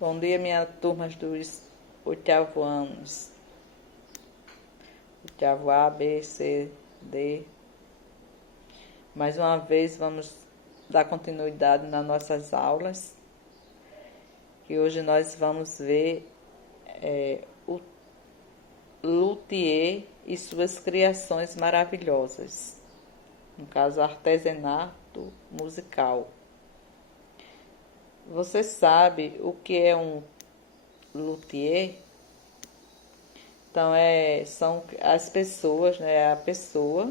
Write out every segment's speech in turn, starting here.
Bom dia, minha turma dos oitavo anos. Oitavo A, B, C, D. Mais uma vez vamos dar continuidade nas nossas aulas. E hoje nós vamos ver o luthier e suas criações maravilhosas. No caso, artesanato musical. Você sabe o que é um luthier? Então, são as pessoas, a pessoa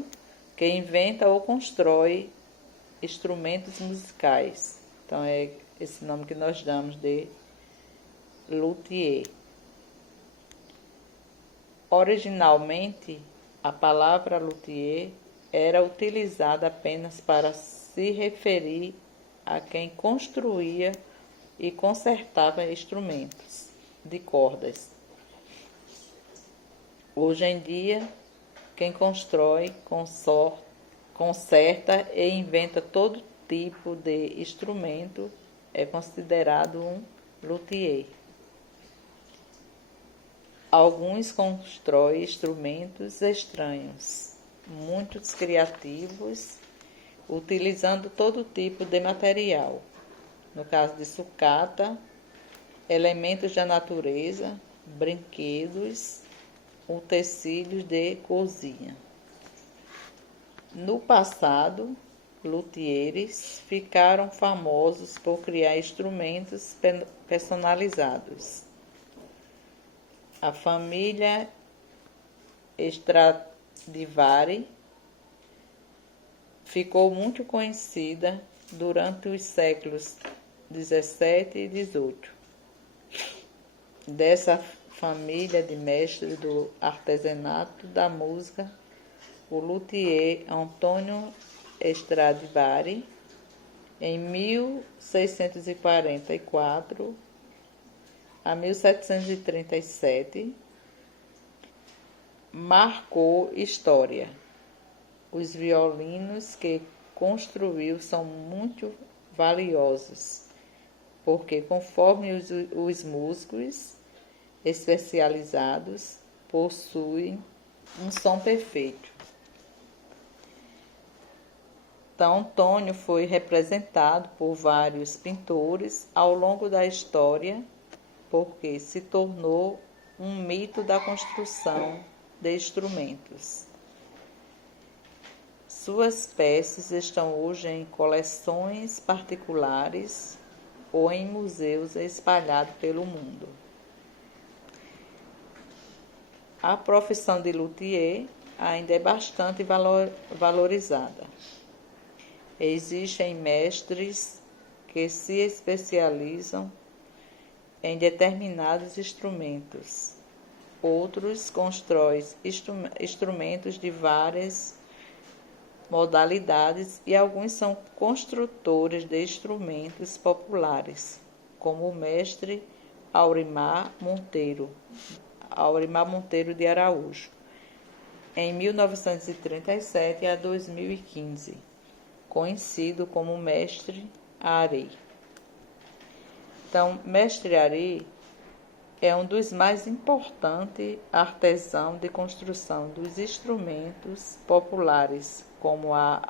que inventa ou constrói instrumentos musicais. Então, é esse nome que nós damos de luthier. Originalmente, a palavra luthier era utilizada apenas para se referir a quem construía e consertava instrumentos de cordas. Hoje em dia, quem constrói, conserta e inventa todo tipo de instrumento é considerado um luthier. Alguns constroem instrumentos estranhos, muitos criativos, utilizando todo tipo de material. No caso de sucata, elementos da natureza, brinquedos, utensílios de cozinha. No passado, luthiers ficaram famosos por criar instrumentos personalizados. A família Stradivari ficou muito conhecida durante os séculos 17 e 18. Dessa família de mestres do artesanato da música, o luthier Antônio Stradivari, em 1644 a 1737, marcou história. Os violinos que construiu são muito valiosos, porque conforme os músicos especializados possuem um som perfeito. Então, Antônio foi representado por vários pintores ao longo da história, porque se tornou um mito da construção de instrumentos. Suas peças estão hoje em coleções particulares ou em museus espalhados pelo mundo. A profissão de luthier ainda é bastante valorizada. Existem mestres que se especializam em determinados instrumentos. Outros constroem instrumentos de várias modalidades e alguns são construtores de instrumentos populares, como o mestre Aurimar Monteiro de Araújo, em 1937 a 2015, conhecido como Mestre Ari. Então, Mestre Ari é um dos mais importantes artesãos de construção dos instrumentos populares, como a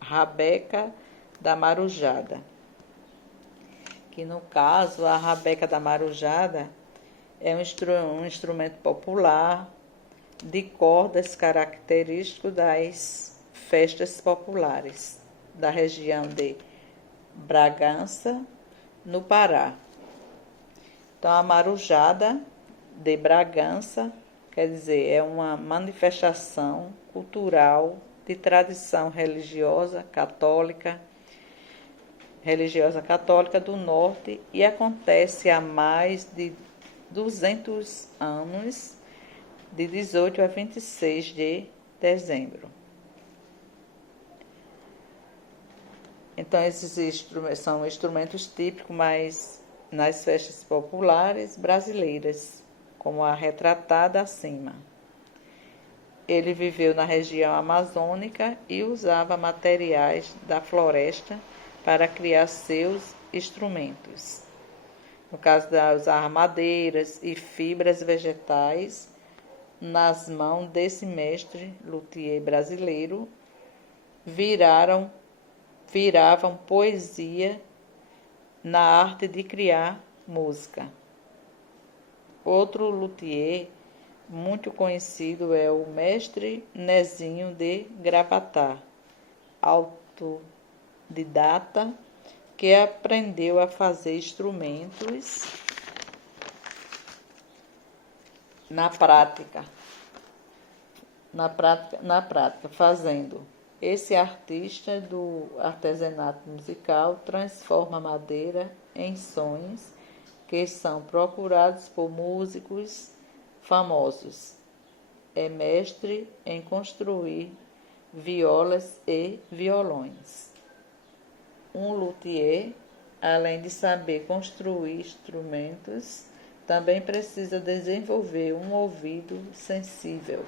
rabeca da marujada. Que no caso, a rabeca da marujada é um instrumento popular de cordas característico das festas populares da região de Bragança, no Pará. Então, a marujada de Bragança, quer dizer, é uma manifestação cultural de tradição religiosa católica do norte e acontece há mais de 200 anos, de 18 a 26 de dezembro. Então, esses instrumentos são instrumentos típicos, mas nas festas populares brasileiras, como a retratada acima. Ele viveu na região amazônica e usava materiais da floresta para criar seus instrumentos. no caso de usar madeiras e fibras vegetais, nas mãos desse mestre luthier brasileiro, viravam poesia na arte de criar música. Outro luthier muito conhecido é o mestre Nezinho de Gravatar, autodidata, que aprendeu a fazer instrumentos na prática, fazendo. Esse artista do artesanato musical transforma a madeira em sons que são procurados por músicos famosos. É mestre em construir violas e violões. Um luthier, além de saber construir instrumentos, também precisa desenvolver um ouvido sensível,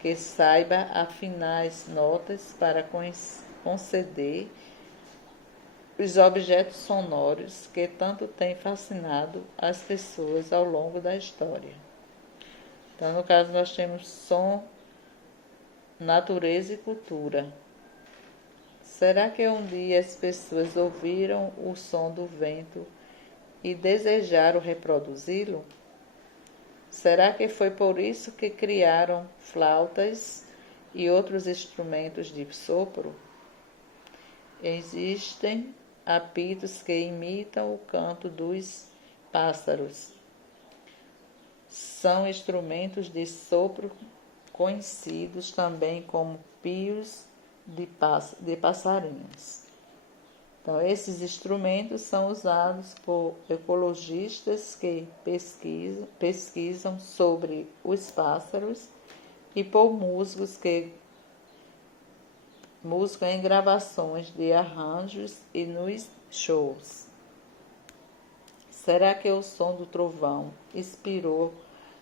que saiba afinar as notas para conceder os objetos sonoros que tanto têm fascinado as pessoas ao longo da história. Então, no caso, nós temos som, natureza e cultura. Será que um dia as pessoas ouviram o som do vento e desejaram reproduzi-lo? Será que foi por isso que criaram flautas e outros instrumentos de sopro? Existem apitos que imitam o canto dos pássaros. São instrumentos de sopro conhecidos também como pios de passarinhos. Então, esses instrumentos são usados por ecologistas que pesquisam sobre os pássaros e por músicos em gravações de arranjos e nos shows. Será que o som do trovão inspirou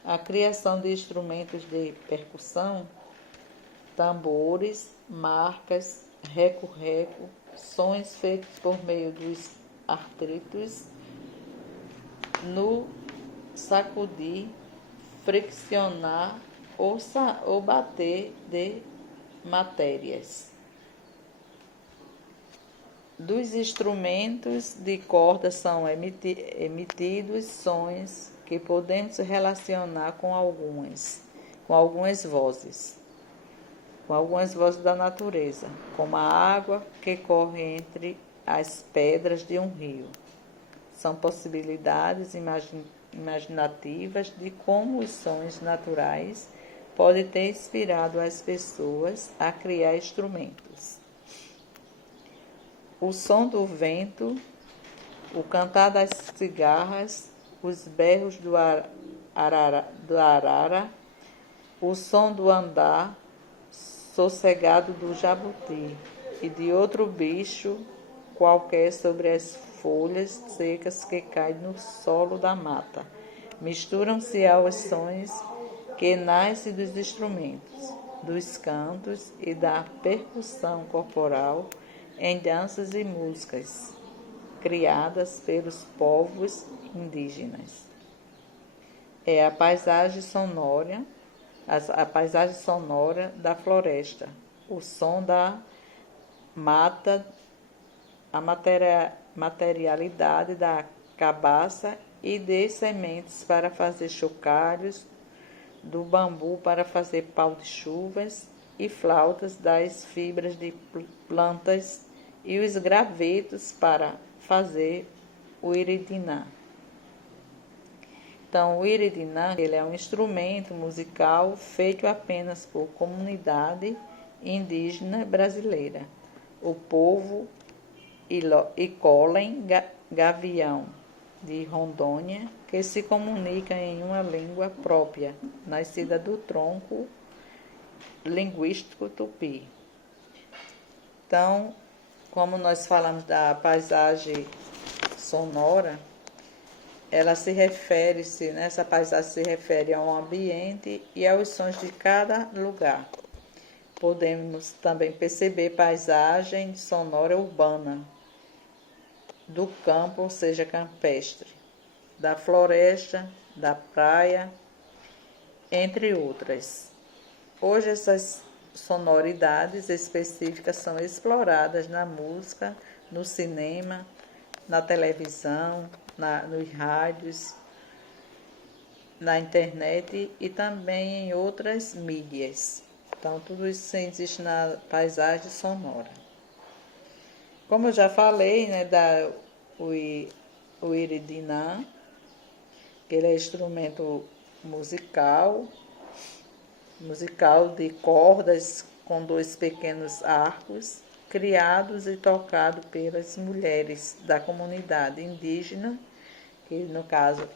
a criação de instrumentos de percussão? Tambores, marcas, reco-reco, sons feitos por meio dos artritos, no sacudir, friccionar ou bater de matérias. Dos instrumentos de corda são emitidos sons que podemos relacionar com algumas vozes da natureza, como a água que corre entre as pedras de um rio. São possibilidades imaginativas de como os sons naturais podem ter inspirado as pessoas a criar instrumentos. O som do vento, o cantar das cigarras, os berros do arara, o som do andar sossegado do jabuti e de outro bicho qualquer sobre as folhas secas que caem no solo da mata. Misturam-se aos sons que nascem dos instrumentos, dos cantos e da percussão corporal em danças e músicas criadas pelos povos indígenas. É a paisagem sonora da floresta, o som da mata, a materialidade da cabaça e de sementes para fazer chocalhos, do bambu para fazer pau de chuvas e flautas, das fibras de plantas e os gravetos para fazer o iridinã. Então, o iridinã, ele é um instrumento musical feito apenas por comunidade indígena brasileira, o povo Icolém Gavião de Rondônia, que se comunica em uma língua própria, nascida do tronco linguístico tupi. Então, como nós falamos da paisagem sonora, essa paisagem se refere ao ambiente e aos sons de cada lugar. Podemos também perceber paisagem sonora urbana, do campo, ou seja, campestre. da floresta, da praia, entre outras. Hoje essas sonoridades específicas são exploradas na música, no cinema, na televisão, nos rádios, na internet e também em outras mídias. Então, tudo isso existe na paisagem sonora. Como eu já falei, né, o iridinã, que ele é instrumento musical de cordas com 2 pequenos arcos, criados e tocados pelas mulheres da comunidade indígena, que no caso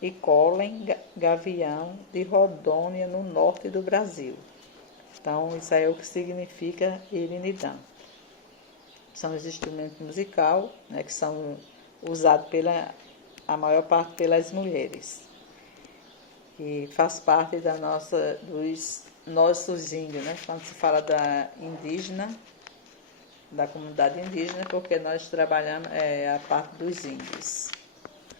Icolem Gavião de Rondônia, no norte do Brasil. Então, isso aí é o que significa irinidã. São os instrumentos musicais, né, que são usados a maior parte pelas mulheres, que faz parte dos nossos índios, né? Quando se fala da comunidade indígena, porque nós trabalhamos a parte dos índios.